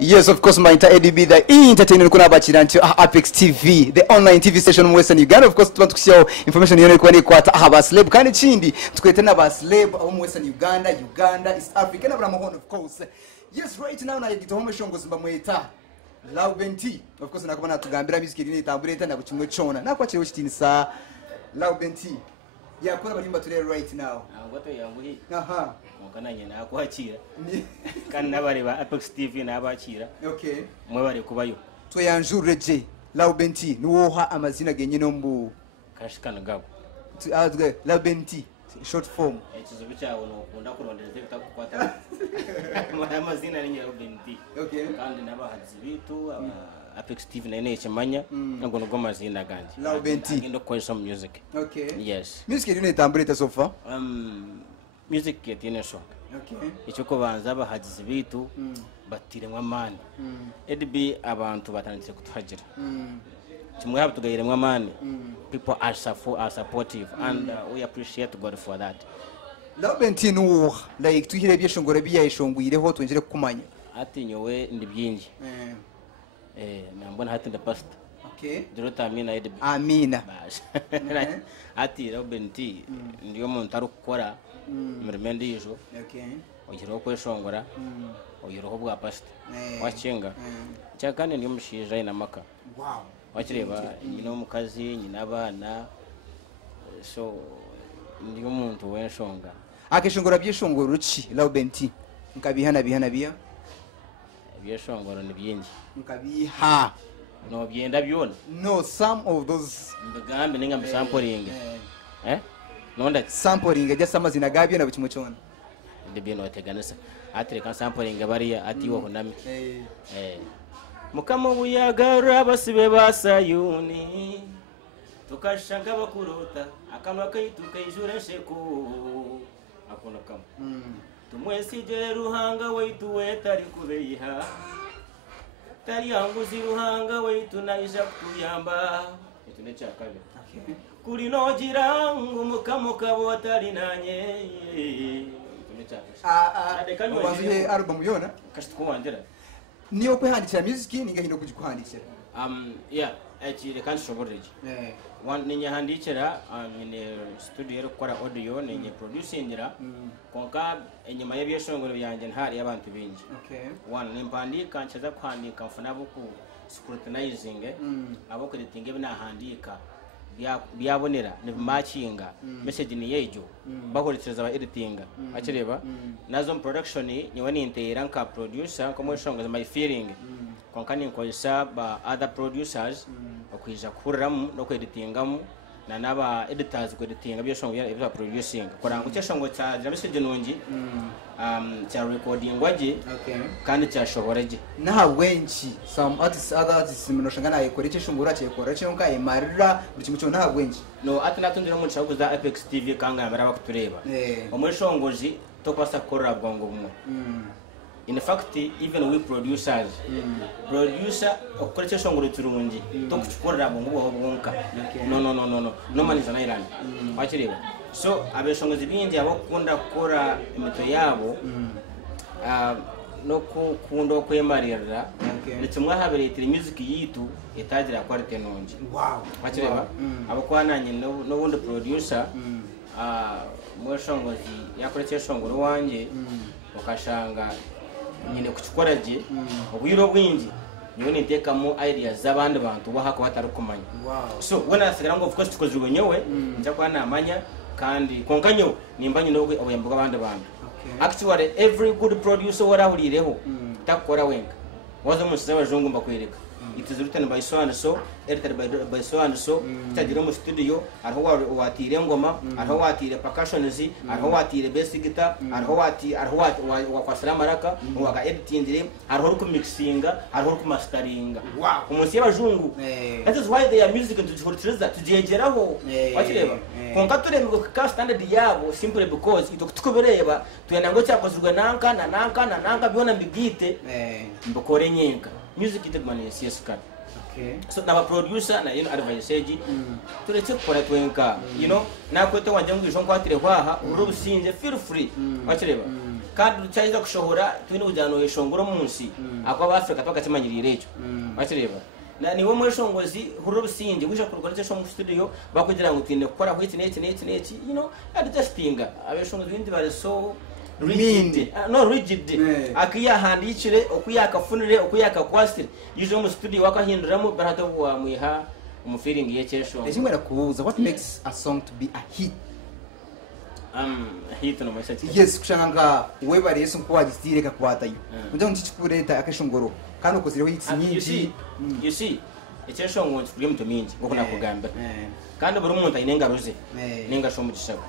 Yes, of course, my entire ADB, the entertainment kuna bachira nti Apex TV, the online TV station mu Western Uganda. Of course, tubantukusiyaho information yone kwani kwata aba celeb kandi chindi tukwetana ba celeb abo mu Western Uganda, East Africa na bra of course. Yes, right now na yigitohome shongo zimba mweta Lauben T. Of course nakubona natugambira music iri itambuleta na kuchimwe chona. Nakwachiriwe chitini sa Lauben T. Yakora barimba today right now. Ngoto yanguhi. Aha. Mukananye nakwachira. Kandi nabareba Apex TV nabachira. Okay. Mwe bari kubayo. To yanjure je Lauben T nuwoha amazina genye nombu kashikana gabo. Lauben T short form. Ekizo bichawo no kunda kurondeza bitakukwata. Amazina ni Lauben T. Okay. Kandi nabahazi bitu Apex TV na ine chimanya ngo no gomazina ganje. Lauben T. Ngendo kwa some music. Okay. Yes. Music iri itambuleta so far? Music yetine song. Okay. Ichoko banza bahazi bitu batiremwa mani. EDB abantu batanditse kutuhagira. Chimwe habu tugayiremwa mani. People are supportive and we appreciate God for that. Lauben T nuwoha like tuhire byeshongora biyayishonguyireho twengere kumanya. Ati nyowe ndi byinji. Nambona hati nda past. Okay. Dirota amina EDB. Amina. Ati Lauben T ndiyo muntu ari gukora miremende yijo. Okay. Ogiro kweshongora. Ogiro bwa past. Wacenga. Cyakane ndiyo mushija ina maka. Wow. Wachireba nyina omukazi nyina abana so ndiyo muntu wenshonga. Akeshongora byeshongoro ruki Lauben T. Nkabihana biya. Byeshongoro ni byinji. Nkabiha. No byenda byona. No, some of those Mbagambe ninga sampling. Nonda sampling just amazina gabyo na bukimwe cyona. Ndibye no teganisa. Atire kan sampling bariya ati wo honami. Mukamo buyagara basibe basayuni. Tukashanga bakurota akanwa kayituka ijure sheku. Akona kam. Tumwesije ruhanga weitu wetari kubeyiha. Tari yangu ziruhanga weitu naija kuyamba. Itune cyakabe. Kuri nogira ngumukamo kabo tari nanye. Itune cyakabe. Wazihe album yona? Kashitwandira. Niyo kwehandikira music ningahindo kujikuhandikira. Yeah, actually kan shoboreje. One ninya handikira in studio ero gukora audio ninya producingira konka enyuma y'ebyeshongoro byanje ntari abantu bingi. Okay. One nimpandika nchaza kwandika mfuna buku scrutinizing abo kuditinge binahandika byabonera ni matchinga message ni yejo bakoreshereza ba editing akireba nazo production nyewe ni intera nka producer komo shonga my feeling konka ni nkoresha ba other producers bakwiza kuriramu no kweditingamu na naba editors kweditinga byeshonga ya producing korango cyashongo cya message nongi cya recording waje kandi cyashoboreje na wenchi some artists other artists minoshanga na ikoreche shungura cyekora cyonka imarira buri cyo nta wenchi no atunatundira mu nshaka za Apex TV kanga bara bakutureba omweshongoji to kwasa korra bwango bumwe in fact even we producers producer okoreche shongoro turungi to kukorra bwango bwo bwonka no man is an island wachireba so abeshongozi bingi abakunda gukora imito yabo no kundo kwemarira ndetse mwahabereye music yitu etagira quality nonje wachireba abakwananye no wundi producer mweshongozi yakoreche shongoro wanje ukashanga nyine kuchikoraje obwiro bwingi niwe nitekamo ideas z'abandi bantu bahako batarukumanya so wona sigara ngo of course tukozirwe nyewe nja kwa namanya kandi konkanyo nimbanye no oyambuga abandi bantu actually every good producer warahurireho takora wenga wazo musize abajungu mbakwereka it is written by so and so edited by so and so tajira mu studio arho watire ngoma arho watire percussions arho watire bass guitar arho wakwasira maraka waga editing arho ku mixinga arho ku masteringa umunsi y'abajungu that is why they are music to hortiza tujegeraho wakireba konka turemgo ka standard yabo simply because itokutukobereba tuyanango cyakozurwa nanka byona mbigite mbokore nyenga music itegmane CSK. So na producer na advice turetse gukora twenka na kwete wanje ngwisho kwatire kwaha urubusinje feel free wakireba kandi cyaiza kushohora twine kujyana ishongoro munsi akwa Africa twakakimanyirira ejo bakireba na niwe mweshongozi huru rusindi wisha kurugora cyo mu studio bakugira ngo twine gukora hwiti neti you know and just thing abeshongozi bindi bari so rigid akiya handikire okuyaka funire okuyaka kwasire yijo mu studio wakahinduramo barato wa mwiha feeling yechesho eshimwera kuuza what makes a song to be a hit hit no message yes kushanga webare yesu kwa gistireka kwatayo unja ntichikureta akashongoro kandi ukozireho hits nyinshi you see echesho ngo turi mu mingi ngo kuna kugamba kandi buri umuntu ayinenga ruze nenga shomu gishaka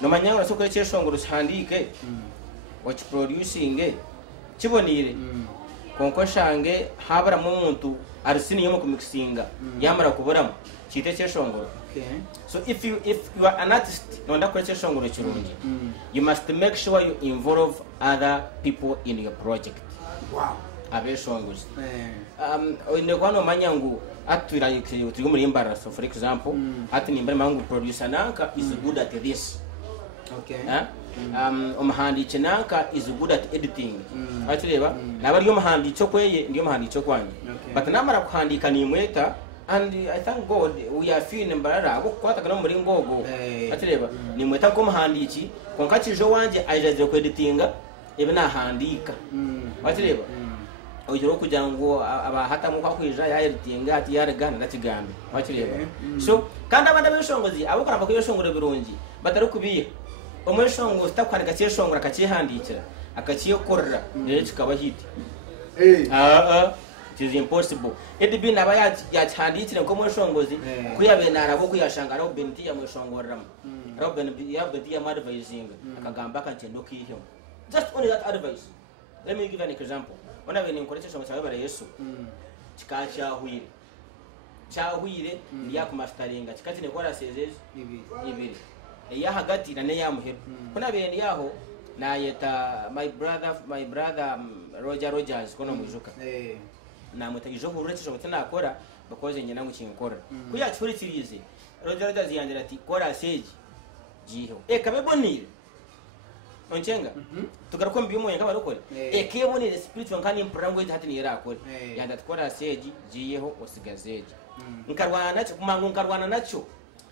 no manyanga soko echesho ngo rushandike watch producing kibonire konko shange habara mu muntu arisini yo mu kumixinga yamara kuboramo chite cheshongoro. So if you are an artist nonda kwa cheshongoro chirungi, you must make sure you involve other people in your project. Wow. Abeshongozi ndekwana manyangu atwira turi muri imbara. So for example ati nimbara mangu producer nanka is good at this. Okay. Umuhandi chenanka is good at editing. Atureba nabari yo muhandi cyo kweye ndiyo muhandi cyo kwanje. But namara kuhandika ni mweta and I thank God we are feeling embarara ko kwata kana muri ngogo. Atureba ni mweta ko muhandi iki konka kijo wanje ajaje ku editinga ebe nahandika. Atureba ujiro kugira ngo abahata mu kwakwija ya editing ati yaragana nakigambe. Atureba so kandi abanda b'ishongozi abukora bakwiye shongore birungi batari kubiye umweshongo utakwandika cyeshongora akakihandikira akakiyokorera rero kikaba hit it is impossible it be naba yahandikira ko mweshongozi kuyabenara bo kuyashanga Lauben ya mweshongoramo Lauben ya advising akagamba akantendo kiyo just only that advice. Let me give an example. Ona bene nkoresha shongo cyawe bara Yesu cyahwire ndiya ku masteringa kikatine kora sezeze ibiri ya hagati na ne yamuhero kuna bene yaho na yeta my brother Rogers kono mujuka na mutagijo huretse cyo nakora bakoze nyina ngo kinkora kuya cyuritirize Rogers yangira ati kora stage jiho kabe bonire onchenga tugaruko mbimo yenga barokore kebonire spiritual kandi imprango hati ni yarakore yanda tukora stage jiyeho osigazeje nkarwana nacho kumangu nkarwana nacho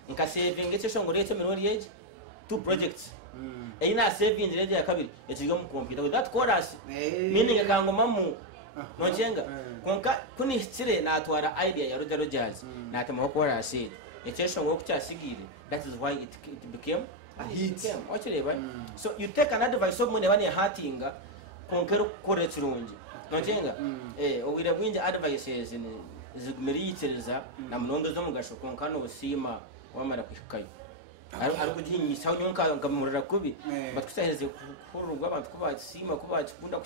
nka saving ecyo ngo lete minori yeje two projects ina saving rede ya kabiri ekigo mu computer with that chorus meaning akangoma mu nonjenga konka kuni hitsire na atwara idea ya Rogers na atama chorus ecyo ngo kucyasigire. That is why it became a hit. Actually right. So you take an advice of money bani hatinga konkero kore kirungi nonjenga obwira bwinje advices in zigmeritereza na munondo zo mugasho konkano usima wamara kwikayo ari kuginyisa nyonka ngamurira kubi batkusaheze kurugwa abantu kubasima kubakunda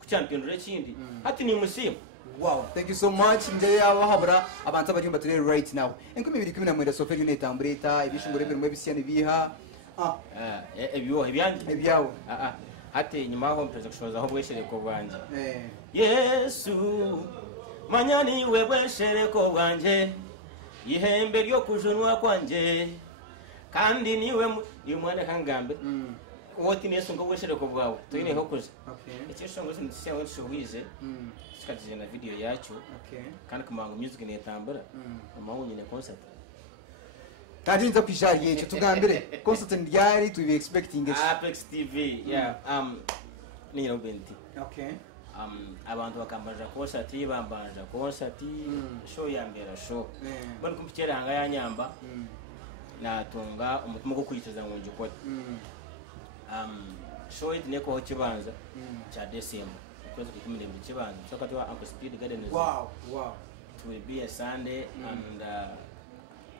kuchampionure kindi hati ni musima. Wow, thank you so much. Nje yaba habura abantu abajumba turi right now. Enkumi 2011 sofe yone tambreta ibishungore bimwe bisiane biha ebiwo ebyawo hati nyuma ho mpeza kushoza aho bweshereko bwanje Yesu manyani we bweshereko bwanje ihembe ryo kujunwa kwanje kandi niwe yumwana kangambe woti neso ngo bweshereko bwawe tuyine ho kuza ekishongo sinisiya shubize sikatije na video yacu kandi kumangu music ne tambura amangu nyine concert kandi nza kwishari yecho tugambire concert ndiari to be expecting Apex TV ni Lauben. Abantu bakambaza concert bambanja concert show yambera show bari kumpitera hanga yanyamba natunga umutima go kwiteza ngo njikota show it neko kibanza cha December because kutumire buri kibanza sokati wa Uncle Speed Garden. Wow it will be a Sunday and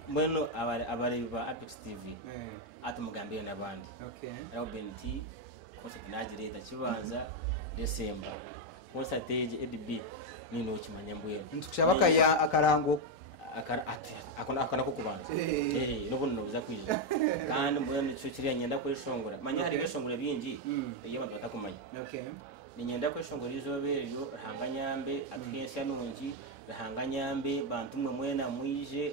Bueno abari ba Apex TV atumugambiye nabandi Lauben concert najireta kibanza December concert stage EDB nino kimanyambuye ntukushabaka ya akarango akona kukubanza nubuno buza kwije kandi mbona cyo kiriya nyenda kwishongora manya hari bishongora bingi iyo abantu batakumanya ni nyenda kwishongora izoberyo hanganyambe atwese nungi hanganyambe bantu mwena mwije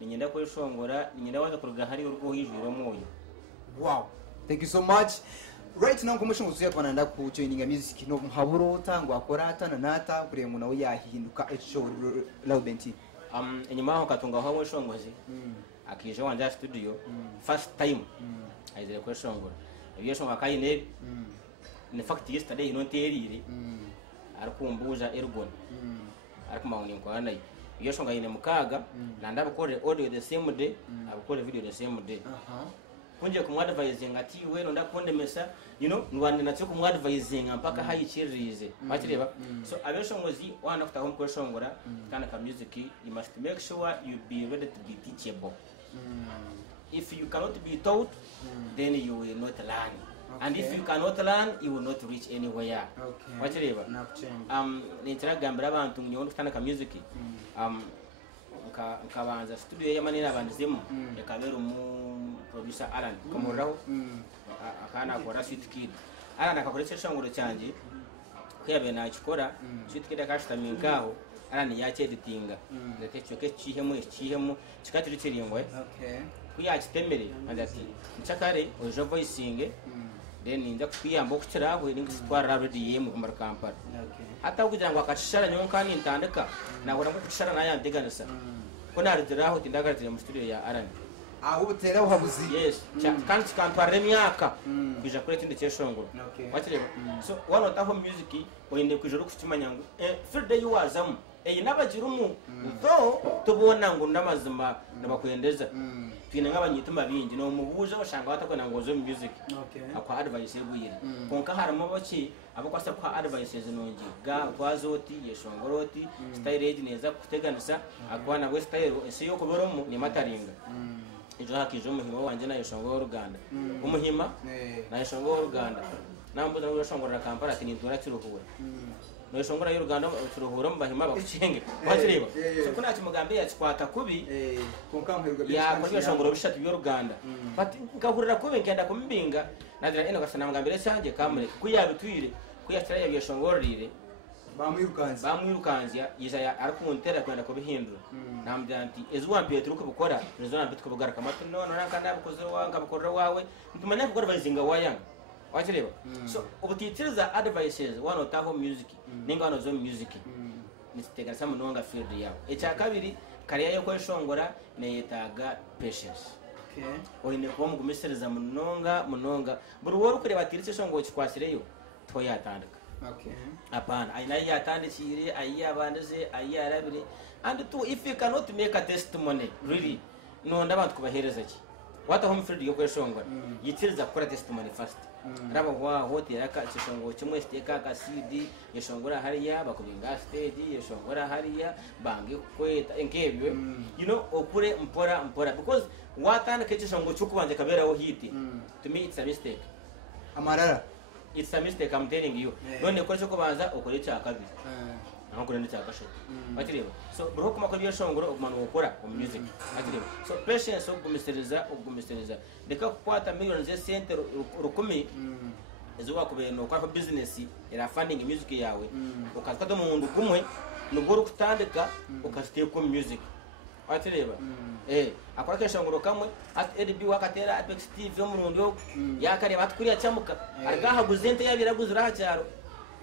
ni nyenda kwishongora ni nyenda waza kuruga hari urwo hijuro moyo. Wow, thank you so much. right now commotion uzuye kwananda ku joining music no muhaburo tangwa akora atana nata bure mu nawe yahinduka echo Lauben TV inyuma aho katunga aho shongozi akije wanja studio first time aizere ko shongora ibyo shonga kayine in fact yesterday no terire arikumbuza ergon arikumawuni ko nayo iyo shonga yine mukaga nanda bakore audio the same day abakore video the same day kunje kumwadvising ati we no ndakonde mesa nwande natyo kumwadvising mpaka hayichirize bakireba so abeshongozi wana kuta home kweshongora kana ka music you must make sure you be ready to be teachable if you cannot be taught then you will not learn and if you cannot learn you will not reach anywhere bakireba nitira abantu nyondo kana ka music kabanza studio yamanira abandizemo yakabera producer Alan kamuraho akana akora sweet kid Alan akakoresha shanguro cyanje kyabe nakikora sweet kid akashitamingaho Alan yache editinga ndetse cyoke chihemu kikatiri kiringwe kuyakitemere andati nchakare ojo voicing then inza kwiyamba okukiraho iringi sitwara ready yemu kumara Kampala hata kugira ngo akashara nyonkani ntandika nabona ko kushara nayandeganisa ko naridiraho tindagarira mu studio ya Alan aho utera uhabuzi yes kandi Kampala remyaka kija kuri tinde cyeshongoro bakireba so wano taho music oyinde kwijoro kukimanyango field day wazamu nabagirumu tho tubona ngo ndamazima nabakwendeza twine nk'abanyituma bingi no mubuza bashanga batakona ngo zo music akwa advice yebuyire konka haramo baki abakwasa kwa advices nongi ga twazoti yeshongoroti style age neza kuteganisa akwa na we style esiyo kuboromo ni mataringa ijo hakijo muhima wanje na yeshongoro Uganda umuhima na yeshongoro Uganda nambuza ngo yeshongora Kampala ati nindura kiruhura no yeshongora y'Uganda kiruhura mbahima bakucenge bakireba so kuna kimugambe yakikwata kubi ya kwa yeshongoro bishatu y'Uganda but ngahurira kubi ngenda kumbinga nadira ino gasana mugambire cyanje kamure kuyabitwire kuyatira yeshongoro rire bamwirukanzya yiza arikuntera kwenda kubihindura namdanti ezuwambiye turuko bukora nizo nambi tukubugaraka matu no nakanda bukoze wanga bukorera wawe ntumanya gukora bazinga wayanga wakireba so ubutitiriza advices wano taho music ninga wano zo music nitega samu nonga field yawe echa kabiri kariya yo kweshongora neyetaga patience oyine kuba mugumisereza munonga buri woro kureba tiritse shongo kikwasireyo toyatandika apana aina yatandikire ayabandaze ayarabire and to if you cannot make a testimony really no ndabantu kubahereza ki wata home field yo kweshongora yitiriza gukora testimony first raba wa hotera ka kishongo kimwe steka ka CD yeshongora hariya bakubinga stage yeshongora hariya bange kweta enkebyo okure mpora because watana ke kishongo cyukubanje kaberaho hiti to me it's a mistake amarara it's a mistake I'm telling you none ko cyo kubanza ukore cya kabiri naho kurende cya gashatu bakireba so bro kuma ko yeshongoro umanu ukora mu music bakireba so patience ugumistereza deka kwata millions ze center rukumi ezo wakubeno kwa business era funding music yawe ukazwa mu mundu kumwe nubwo kutandika ukasite ku music bakireba akora keshongoro kamwe at edb wakatera Apex TV mu rundo yakare batkuriya cyamuka argaha guzente yabiraguzura cyaro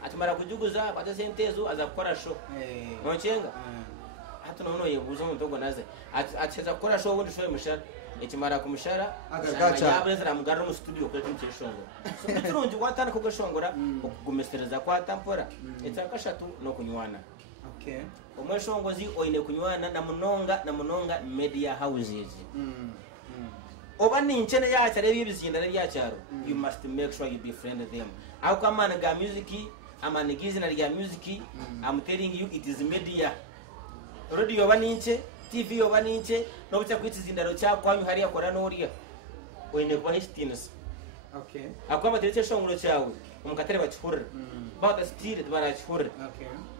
atumara kujuguza bata sentezo aza gukora show nocyenga hatu nono yebuzo mutogo naze atcheza gukora show wundi show mushara ekimara kumushara agacha yabrezera mugarro mu studio kuri cyeshongora so turungi watana ko gashongora okugumestereza kwa tampora etakashatu no kunywana omweshongozi oyine kunywana na munonga media houses oba ninchene yacyare bibizinda ryacyaro you must make sure you befriend them au kama na music amanigizi na rya music I'm telling you it is media radio baninche TV baninche no bucya kwitizindaro cya kwami hari yakora noriya oyine kwa histines akwa materetse shonguro cyawe umukatare bakihurira bata style barachihurira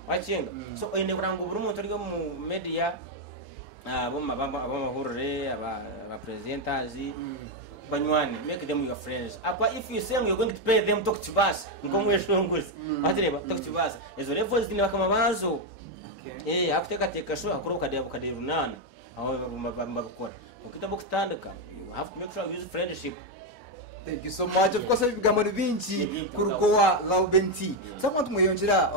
wacyenga so oyine kurango buri umuntu ari mu media abamahurire aba presenters banywane make them your friends akwa if you say you're going to pay them talk to us ngomweshonguzi batireba talk to us ezo levels dine bakamabanzo akuteka show akoroka de runana aho babikora ukitabo kutandika you have to make sure you use friendship Thank you so much. Of course, ibigambo bingi kurugowa Lauben T. Someone tumuyongera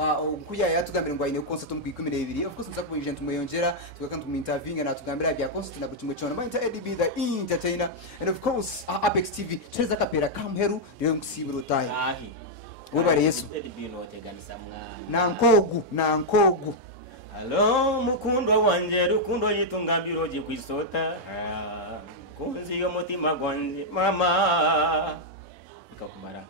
kuya yatugambira ngo ayine concert mu 12. Of course nsapo agent tumuyongera tukakanta mu interview na tugambira bya concert na gutumwe chona. Mind ADB the entertainer and of course Apex TV. Cheza kapera kamheru ryo kusibiro tayi. Ahi. Wobare Yesu. ADB no teganisa mwana. Na nkogu. Hello mukundo wanje rukundo yitungambiro je kwisota. Kunzi yo mutima gwanze mama. Ikakumara.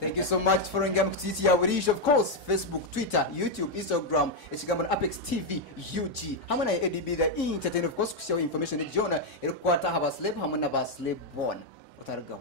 Thank you so much for ngam kutiti ya wirish, of course Facebook, Twitter, YouTube, Instagram, ekigamba Apex TV UG. Hamwe na ADB the entertainer, of course kusiya information ejona erukwata habasleb hamwe na basleb born. Otaragaho.